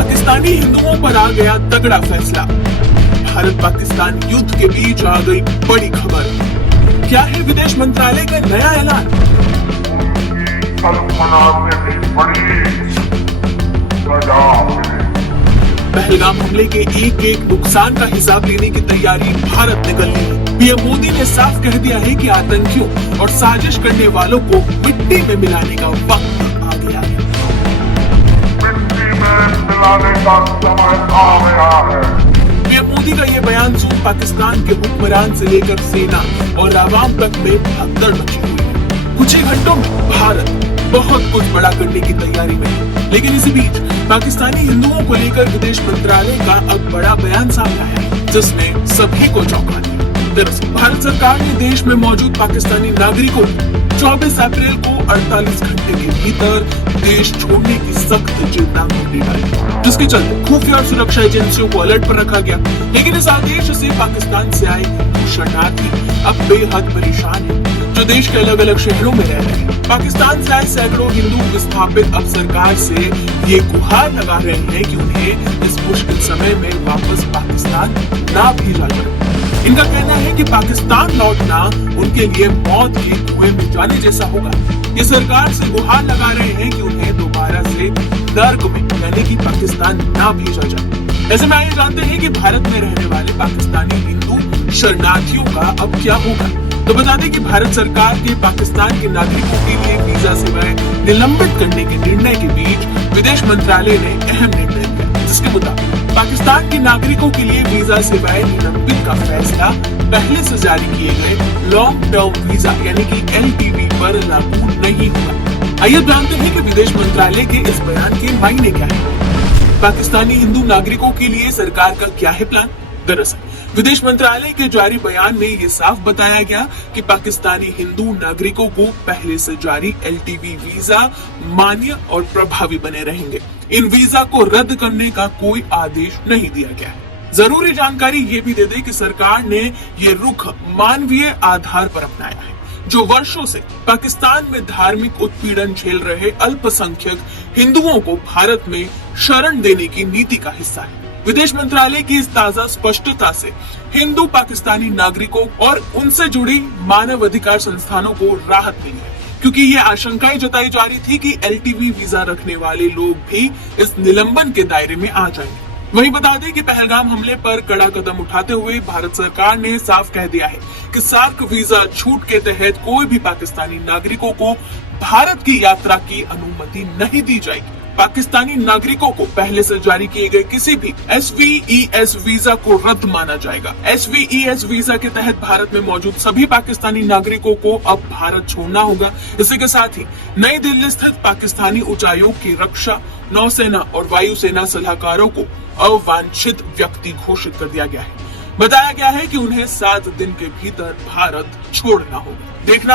पाकिस्तानी हिंदुओं पर आ गया तगड़ा फैसला। भारत पाकिस्तान युद्ध के बीच आ गई बड़ी खबर। क्या है विदेश मंत्रालय का नया ऐलान? पहलगाम हमले के एक एक नुकसान का हिसाब लेने की तैयारी भारत ने कर ली है। पीएम मोदी ने साफ कह दिया है कि आतंकियों और साजिश करने वालों को मिट्टी में मिलाने का वक्त आ गया है। पीएम मोदी का ये बयान सुन पाकिस्तान के हुक्मरान से लेकर सेना और आवाम तक में भगदड़ मची हुई है। कुछ ही घंटों में भारत बहुत कुछ बड़ा करने की तैयारी में है। लेकिन इसी बीच पाकिस्तानी हिंदुओं को लेकर विदेश मंत्रालय का अब बड़ा बयान सामने आया है, जिसने सभी को चौंका दिया। दरअसल भारत सरकार ने देश में मौजूद पाकिस्तानी नागरिकों 24 अप्रैल को 48 घंटे के भीतर देश छोड़ने की सख्त चेतावनी दी, जिसके चलते खुफिया और सुरक्षा एजेंसियों को अलर्ट पर रखा गया। लेकिन इस आदेश से पाकिस्तान से आए शरणार्थी अब बेहद परेशान हैं, जो देश के अलग अलग शहरों में रह रहे हैं। पाकिस्तान से आए सैकड़ों हिंदू विस्थापित अब सरकार से ये गुहार लगा रहे हैं कि उन्हें इस मुश्किल समय में वापस पाकिस्तान ना भेजा जाए। इनका कहना है कि पाकिस्तान लौटना उनके लिए मौत के कुएं में जाने जैसा होगा। ये सरकार से गुहार लगा रहे हैं कि उन्हें दोबारा से नर्क में यानी कि पाकिस्तान ना भेजा जाए। ऐसे में आइए जानते हैं कि भारत में रहने वाले पाकिस्तानी हिंदू शरणार्थियों का अब क्या होगा। तो बता दें कि भारत सरकार के पाकिस्तान के नागरिकों के लिए वीजा सेवाएं निलंबित करने के निर्णय के बीच विदेश मंत्रालय ने अहम निर्णय लिया, जिसके मुताबिक पाकिस्तान के नागरिकों के लिए वीजा सेवाएं निलंबित का फैसला पहले से जारी किए गए लॉन्ग टर्म वीजा यानी कि LTV पर लागू नहीं होगा। आइए जानते हैं कि विदेश मंत्रालय के इस बयान के मायने क्या है। पाकिस्तानी हिंदू नागरिकों के लिए सरकार का क्या है प्लान? दरअसल विदेश मंत्रालय के जारी बयान में ये साफ बताया गया कि पाकिस्तानी हिंदू नागरिकों को पहले से जारी LTV वीजा मान्य और प्रभावी बने रहेंगे। इन वीजा को रद्द करने का कोई आदेश नहीं दिया गया है। जरूरी जानकारी ये भी दे दे कि सरकार ने ये रुख मानवीय आधार पर अपनाया है, जो वर्षों से पाकिस्तान में धार्मिक उत्पीड़न झेल रहे अल्पसंख्यक हिंदुओं को भारत में शरण देने की नीति का हिस्सा है। विदेश मंत्रालय की इस ताजा स्पष्टता से हिंदू पाकिस्तानी नागरिकों और उनसे जुड़ी मानव अधिकार संस्थानों को राहत मिली है, क्योंकि ये आशंकाएं जताई जा रही थी कि LTV वीजा रखने वाले लोग भी इस निलंबन के दायरे में आ जाएंगे। वहीं बता दें कि पहलगाम हमले पर कड़ा कदम उठाते हुए भारत सरकार ने साफ कह दिया है कि सार्क वीजा छूट के तहत कोई भी पाकिस्तानी नागरिकों को भारत की यात्रा की अनुमति नहीं दी जाएगी। पाकिस्तानी नागरिकों को पहले से जारी किए गए किसी भी SVES वीजा को रद्द माना जाएगा। SVES वीजा के तहत भारत में मौजूद सभी पाकिस्तानी नागरिकों को अब भारत छोड़ना होगा। इसी के साथ ही नई दिल्ली स्थित पाकिस्तानी उच्चायोग की रक्षा, नौसेना और वायुसेना सलाहकारों को अवांछित व्यक्ति घोषित कर दिया गया है। बताया गया है कि उन्हें 7 दिन के भीतर भारत छोड़ना होगा। देखना